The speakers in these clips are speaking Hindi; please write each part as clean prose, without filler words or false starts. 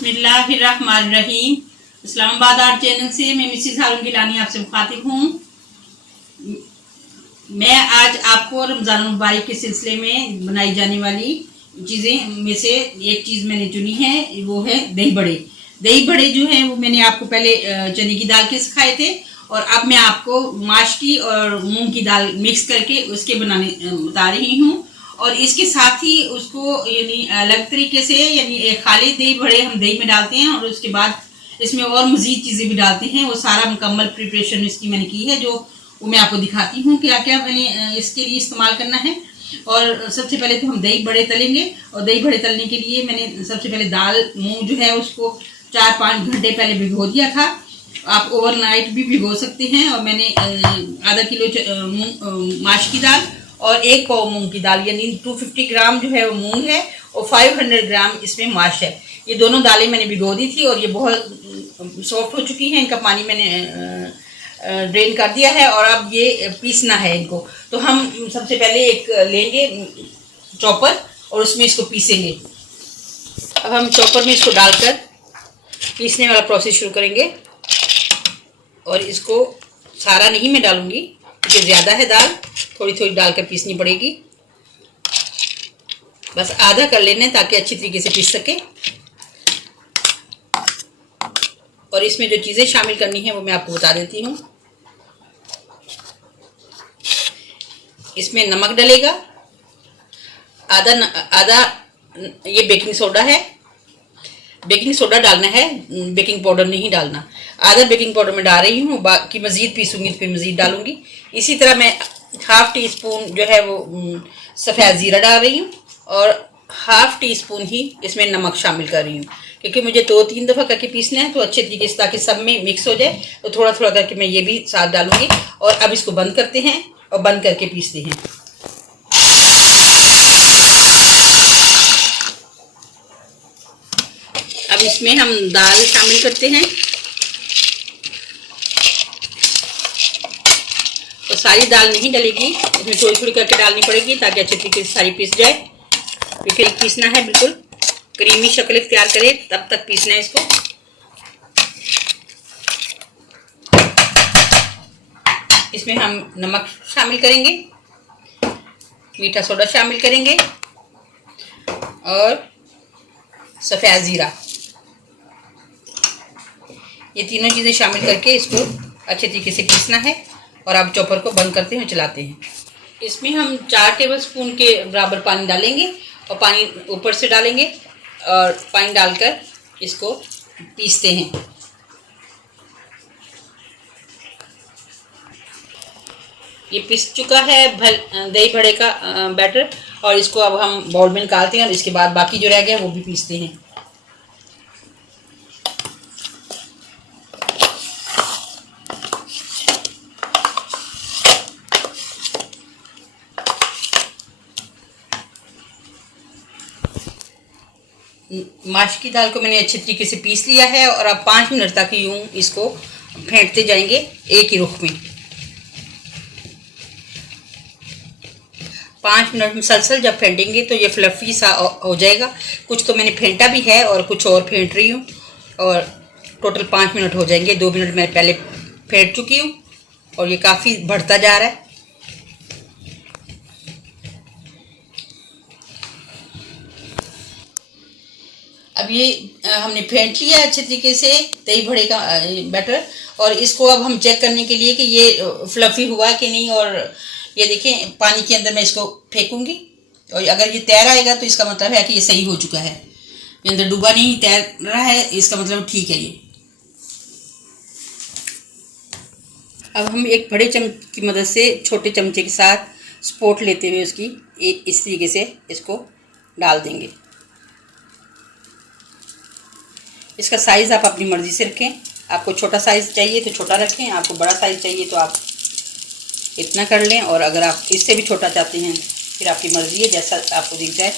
बिस्मिल्लाहिर्रहमानिर्रहीम। इस्लामाबाद आर्ट चैनल से मैं मिसेस हारून गिलानी आपसे मुखातिब हूँ। मैं आज आपको रमज़ान मुबारक के सिलसिले में बनाई जाने वाली चीज़ें में से एक चीज़ मैंने चुनी है, वो है दही बड़े। दही बड़े जो हैं वो मैंने आपको पहले चने की दाल के सिखाए थे, और अब मैं आपको माश की और मूंग की दाल मिक्स करके उसके बनाने बता रही हूँ। और इसके साथ ही उसको यानी अलग तरीके से यानी एक खाली दही बड़े हम दही में डालते हैं और उसके बाद इसमें और मज़ीद चीज़ें भी डालते हैं। वो सारा मुकम्मल प्रिपरेशन इसकी मैंने की है, जो वो मैं आपको दिखाती हूँ क्या क्या मैंने इसके लिए इस्तेमाल करना है। और सबसे पहले तो हम दही बड़े तलेंगे, और दही बड़े तलने के लिए मैंने सबसे पहले दाल मूंग जो है उसको 4-5 घंटे पहले भिगो दिया था। आप ओवरनाइट भी भिगो सकते हैं। और मैंने आधा किलो माश की दाल और 1 पाव मूंग की दाल यानी 250 ग्राम जो है वो मूंग है, और 500 ग्राम इसमें माश है। ये दोनों दालें मैंने भिगो दी थी और ये बहुत सॉफ्ट हो चुकी हैं। इनका पानी मैंने ड्रेन कर दिया है, और अब ये पीसना है इनको। तो हम सबसे पहले एक लेंगे चॉपर और उसमें इसको पीसेंगे। अब हम चॉपर में इसको डालकर पीसने वाला प्रोसेस शुरू करेंगे। और इसको सारा नहीं मैं डालूंगी क्योंकि ज़्यादा है दाल, थोड़ी थोड़ी डालकर पीसनी पड़ेगी। बस आधा कर लेना है ताकि अच्छी तरीके से पीस सके। और इसमें जो चीज़ें शामिल करनी है वो मैं आपको बता देती हूँ। इसमें नमक डलेगा, आधा ये बेकिंग सोडा है। बेकिंग सोडा डालना है, बेकिंग पाउडर नहीं डालना। आधा बेकिंग पाउडर मैं डाल रही हूँ, बाकी मज़ीद पीसूँगी तो फिर मज़ीद डालूँगी। इसी तरह मैं ½ टी स्पून जो है वो सफ़ेद ज़ीरा डाल रही हूँ, और ½ टी स्पून ही इसमें नमक शामिल कर रही हूँ, क्योंकि मुझे 2-3 दफ़ा करके पीसना है तो अच्छे तरीके से, ताकि सब में मिक्स हो जाए। तो थोड़ा थोड़ा करके मैं ये भी साथ डालूँगी। और अब इसको बंद करते हैं और बंद करके पीसते हैं। अब इसमें हम दाल शामिल करते हैं, और सारी दाल नहीं डलेगी, इसमें थोड़ी थोड़ी करके डालनी पड़ेगी ताकि अच्छे तरीके से सारी पीस जाए। फिर पीसना है, बिल्कुल क्रीमी शक्ल इख्तियार करे तब तक पीसना है इसको। इसमें हम नमक शामिल करेंगे, मीठा सोडा शामिल करेंगे, और सफ़ेद ज़ीरा। ये तीनों चीज़ें शामिल करके इसको अच्छे तरीके से पीसना है। और अब चॉपर को बंद करते हैं, चलाते हैं। इसमें हम 4 टेबलस्पून के बराबर पानी डालेंगे, और पानी ऊपर से डालेंगे, और पानी डालकर इसको पीसते हैं। ये पिस चुका है दही बड़े का बैटर, और इसको अब हम बाउल में निकालते हैं, और इसके बाद बाकी जो रह गया वो भी पीसते हैं। माश की दाल को मैंने अच्छे तरीके से पीस लिया है, और अब 5 मिनट तक यूँ इसको फेंटते जाएंगे एक ही रुख में। 5 मिनट मुसलसल जब फेंटेंगे तो ये फ्लफ़ी सा हो जाएगा। कुछ तो मैंने फेंटा भी है और कुछ और फेंट रही हूँ, और टोटल 5 मिनट हो जाएंगे। 2 मिनट मैं पहले फेंट चुकी हूँ, और ये काफ़ी बढ़ता जा रहा है। अब ये हमने फेंट लिया अच्छे तरीके से दही बड़े का बैटर, और इसको अब हम चेक करने के लिए कि ये फ्लफ़ी हुआ कि नहीं। और ये देखें, पानी के अंदर मैं इसको फेंकूंगी, और अगर ये तैर आएगा तो इसका मतलब है कि ये सही हो चुका है। ये अंदर डूबा नहीं, तैर रहा है, इसका मतलब ठीक है ये। अब हम एक बड़े चम्मच की मदद से छोटे चमचे के साथ सपोर्ट लेते हुए उसकी इस तरीके से इसको डाल देंगे। इसका साइज़ आप अपनी मर्ज़ी से रखें। आपको छोटा साइज़ चाहिए तो छोटा रखें, आपको बड़ा साइज़ चाहिए तो आप इतना कर लें, और अगर आप इससे भी छोटा चाहते हैं फिर आपकी मर्ज़ी है, जैसा आपको दिख जाए।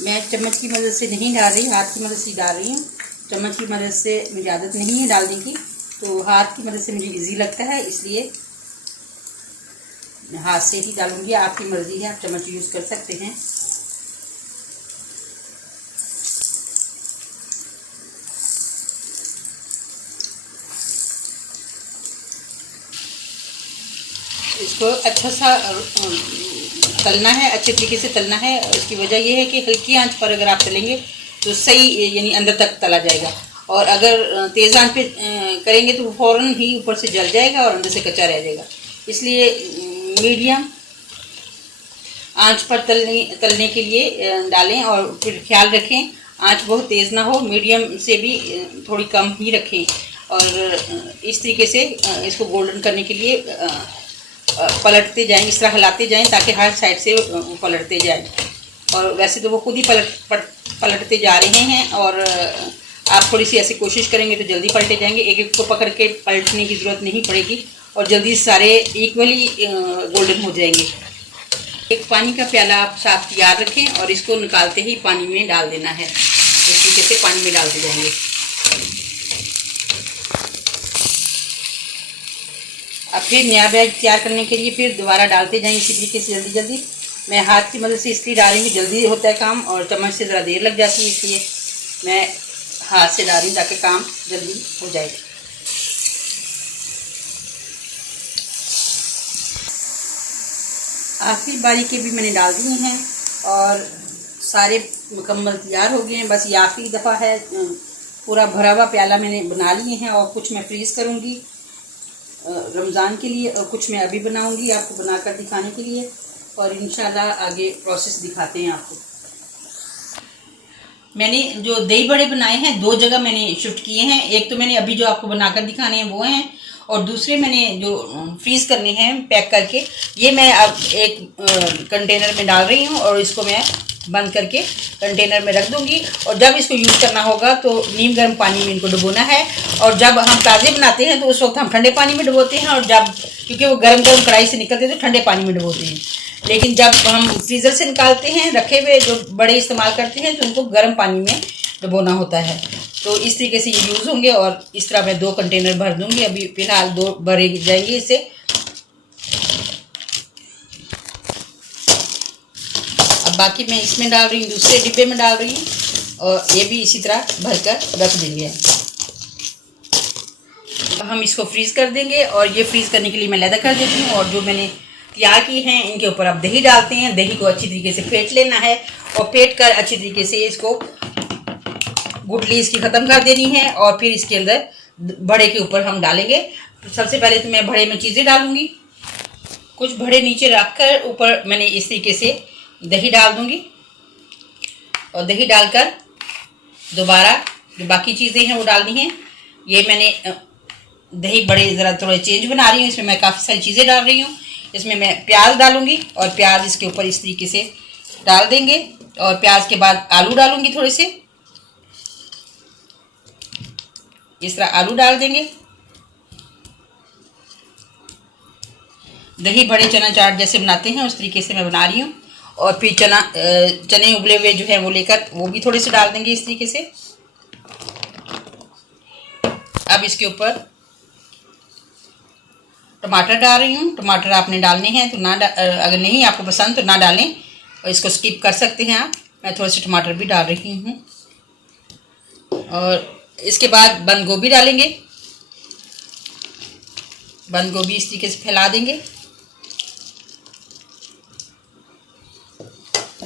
मैं चम्मच की मदद से नहीं डाल रही, हाथ की मदद से डाल रही हूँ। चम्मच की मदद से मुझे आदत नहीं है डालने की, तो हाथ की मदद से मुझे इजी लगता है, इसलिए हाथ से ही डालूंगी, आपकी मर्ज़ी है, आप चम्मच यूज़ कर सकते हैं। इसको अच्छा सा तलना है, अच्छे तरीके से तलना है। इसकी वजह यह है कि हल्की आंच पर अगर आप तलेंगे तो सही यानी अंदर तक तला जाएगा, और अगर तेज़ आंच पे करेंगे तो वो फ़ौरन ही ऊपर से जल जाएगा और अंदर से कच्चा रह जाएगा। इसलिए मीडियम आंच पर तलने के लिए डालें, और फिर ख्याल रखें आंच बहुत तेज़ ना हो, मीडियम से भी थोड़ी कम ही रखें। और इस तरीके से इसको गोल्डन करने के लिए पलटते जाएं, इस तरह हिलाते जाएं ताकि हर साइड से पलटते जाएं। और वैसे तो वो खुद ही पलटते जा रहे हैं, और आप थोड़ी सी ऐसी कोशिश करेंगे तो जल्दी पलटे जाएंगे। एक एक को पकड़ के पलटने की ज़रूरत नहीं पड़ेगी और जल्दी सारे इक्वली गोल्डन हो जाएंगे। एक पानी का प्याला आप साफ तैयार रखें और इसको निकालते ही पानी में डाल देना है। इस तरीके से पानी में डालते जाएंगे। अब फिर नया बैग तैयार करने के लिए फिर दोबारा डालते जाएंगे इसी तरीके से जल्दी जल्दी। मैं हाथ की मदद से इसलिए डाल रही हूँ, जल्दी होता है काम, और चम्मच से ज़रा देर लग जाती है, इसलिए मैं हाथ से डाल रही हूँ ताकि काम जल्दी हो जाए। आखिरी बारी के भी मैंने डाल दिए हैं और सारे मुकम्मल तैयार हो गए हैं। बस ये आखिरी दफ़ा है। पूरा भरा हुआ प्याला मैंने बना लिए हैं, और कुछ मैं फ्रीज़ करूँगी रमज़ान के लिए, और कुछ मैं अभी बनाऊँगी आपको बनाकर दिखाने के लिए, और इंशाल्लाह आगे प्रोसेस दिखाते हैं आपको। मैंने जो दही बड़े बनाए हैं 2 जगह मैंने शिफ्ट किए हैं। एक तो मैंने अभी जो आपको बनाकर दिखाने हैं वो हैं, और दूसरे मैंने जो फ्रीज़ करने हैं पैक करके, ये मैं अब एक कंटेनर में डाल रही हूँ और इसको मैं बंद करके कंटेनर में रख दूँगी। और जब इसको यूज़ करना होगा तो नीम गर्म पानी में इनको डुबोना है, और जब हम ताज़े बनाते हैं तो उस वक्त हम ठंडे पानी में डुबोते हैं, और जब क्योंकि वो गर्म गर्म कढ़ाई से निकलते हैं तो ठंडे पानी में डुबोते हैं। लेकिन जब हम फ्रीज़र से निकालते हैं रखे हुए जो बड़े इस्तेमाल करते हैं तो उनको गर्म पानी में डुबोना होता है। तो इस तरीके से ये यूज़ होंगे, और इस तरह मैं 2 कंटेनर भर दूँगी। अभी फ़िलहाल 2 भरे जाएंगे इससे। अब बाकी मैं इसमें डाल रही हूँ, दूसरे डिब्बे में डाल रही हूँ, और ये भी इसी तरह भर कर रख देंगे। हम इसको फ्रीज़ कर देंगे, और ये फ्रीज़ करने के लिए मैं लैदा कर देती हूँ। और जो मैंने तैयार की हैं इनके ऊपर अब दही डालते हैं। दही को अच्छी तरीके से फेंट लेना है, और फेंट कर अच्छी तरीके से इसको गुठली इसकी ख़त्म कर देनी है, और फिर इसके अंदर बड़े के ऊपर हम डालेंगे। सबसे पहले तो मैं बड़े में चीज़ें डालूंगी। कुछ बड़े नीचे रख कर ऊपर मैंने इस तरीके से दही डाल दूंगी, और दही डालकर दोबारा जो बाकी चीज़ें हैं वो डालनी है। ये मैंने दही बड़े ज़रा थोड़े चेंज बना रही हूँ, इसमें मैं काफ़ी सारी चीज़ें डाल रही हूँ। इसमें मैं प्याज डालूंगी, और प्याज इसके ऊपर इस तरीके से डाल देंगे, और प्याज के बाद आलू डालूंगी थोड़े से, इस तरह आलू डाल देंगे। दही बड़े चना चाट जैसे बनाते हैं उस तरीके से मैं बना रही हूँ। और फिर चने उबले हुए जो है वो लेकर वो भी थोड़े से डाल देंगे इस तरीके से। अब इसके ऊपर टमाटर डाल रही हूँ। टमाटर आपने डालने हैं तो अगर नहीं आपको पसंद तो ना डालें, और इसको स्किप कर सकते हैं आप। मैं थोड़े से टमाटर भी डाल रही हूँ, और इसके बाद बंद गोभी डालेंगे। बंद गोभी इस तरीके से फैला देंगे।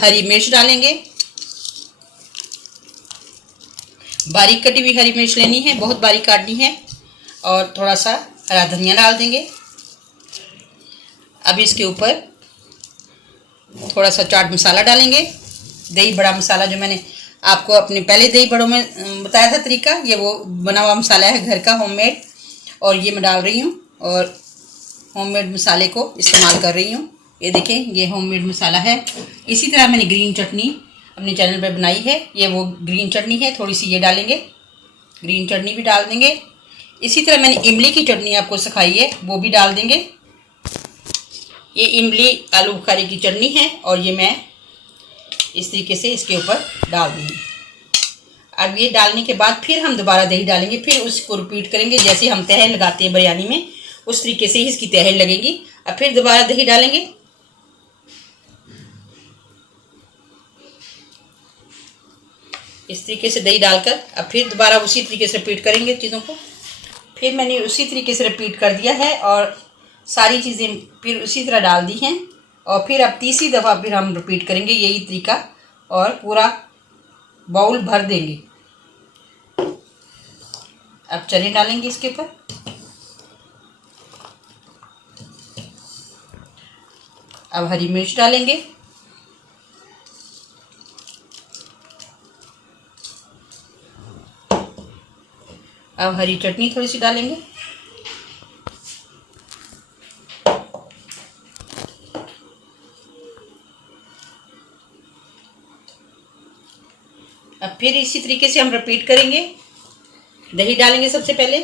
हरी मिर्च डालेंगे, बारीक कटी हुई हरी मिर्च लेनी है, बहुत बारीक काटनी है, और थोड़ा सा हरा धनिया डाल देंगे। अब इसके ऊपर थोड़ा सा चाट मसाला डालेंगे। दही बड़ा मसाला जो मैंने आपको अपने पहले दही बड़ों में बताया था तरीका, ये वो बना हुआ मसाला है घर का होममेड, और ये मैं डाल रही हूँ, और होममेड मसाले को इस्तेमाल कर रही हूँ। ये देखें, ये होममेड मसाला है। इसी तरह मैंने ग्रीन चटनी अपने चैनल पर बनाई है, ये वो ग्रीन चटनी है, थोड़ी सी ये डालेंगे, ग्रीन चटनी भी डाल देंगे। इसी तरह मैंने इमली की चटनी आपको सिखाई है, वो भी डाल देंगे। ये इमली आलू बुखारे की चटनी है, और ये मैं इस तरीके से इसके ऊपर डाल दूँगी। अब ये डालने के बाद फिर हम दोबारा दही डालेंगे, फिर उसको रिपीट करेंगे जैसे हम तह लगाते हैं बिरयानी में, उस तरीके से ही इसकी तह लगेगी। अब फिर दोबारा दही डालेंगे। इस तरीके से दही डालकर अब फिर दोबारा उसी तरीके से रिपीट करेंगे चीज़ों को। फिर मैंने उसी तरीके से रिपीट कर दिया है और सारी चीज़ें फिर उसी तरह डाल दी हैं और फिर अब तीसरी दफ़ा फिर हम रिपीट करेंगे यही तरीका और पूरा बाउल भर देंगे। अब चने डालेंगे इसके ऊपर। अब हरी मिर्च डालेंगे। अब हरी चटनी थोड़ी सी डालेंगे। अब फिर इसी तरीके से हम रिपीट करेंगे। दही डालेंगे सबसे पहले,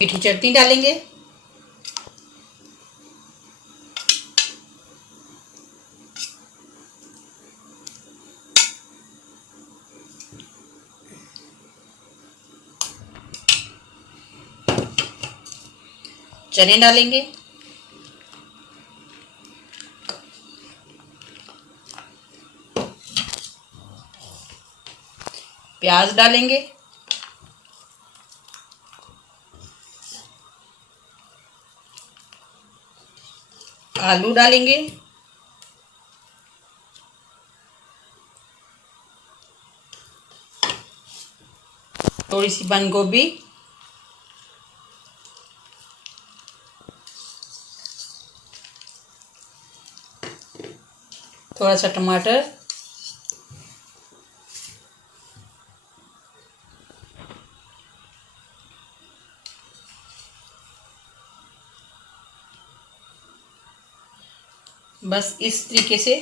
मीठी चटनी डालेंगे, चने डालेंगे, प्याज डालेंगे, आलू डालेंगे, थोड़ी सी बंद गोभी, थोड़ा सा टमाटर, बस इस तरीके से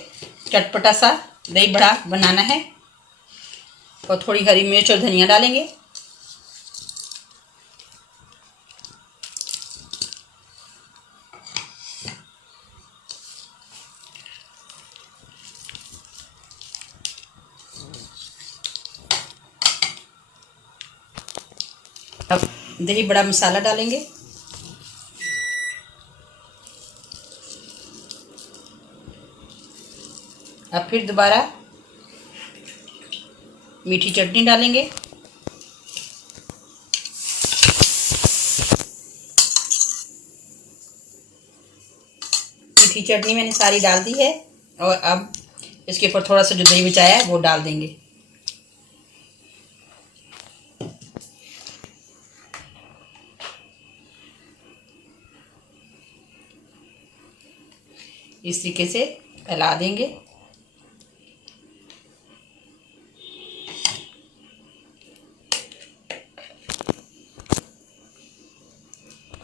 चटपटा सा दही बड़ा बनाना है। और थोड़ी हरी मिर्च और धनिया डालेंगे। अब दही बड़ा मसाला डालेंगे। अब फिर दोबारा मीठी चटनी डालेंगे। मीठी चटनी मैंने सारी डाल दी है और अब इसके ऊपर थोड़ा सा जो दही बचाया है वो डाल देंगे। इस तरीके से फैला देंगे।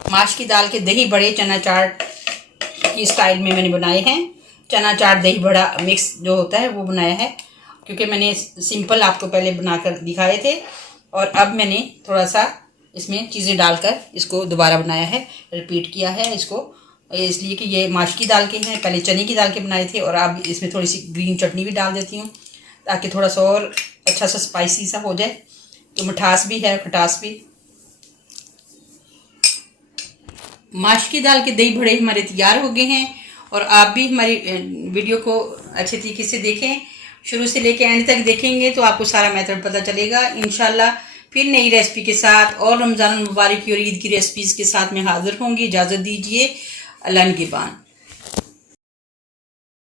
माश की दाल के दही बड़े चना चाट की स्टाइल में मैंने बनाए हैं। चना चाट दही बड़ा मिक्स जो होता है वो बनाया है, क्योंकि मैंने सिंपल आपको पहले बनाकर दिखाए थे और अब मैंने थोड़ा सा इसमें चीज़ें डालकर इसको दोबारा बनाया है, रिपीट किया है इसको, इसलिए कि ये माश की दाल के हैं, पहले चने की दाल के बनाए थे और अब इसमें थोड़ी सी ग्रीन चटनी भी डाल देती हूँ ताकि थोड़ा सा और अच्छा सा स्पाइसी सा हो जाए, तो मिठास भी है खटास भी। माश की दाल के दही बड़े हमारे तैयार हो गए हैं और आप भी हमारी वीडियो को अच्छे तरीके से देखें, शुरू से लेकर एंड तक देखेंगे तो आपको सारा मेथड पता चलेगा। इंशाल्लाह फिर नई रेसिपी के साथ और रमज़ान मुबारक की और ईद की रेसिपीज़ के साथ मैं हाज़िर होंगी। इजाज़त दीजिए, अल्लाह निगहबान।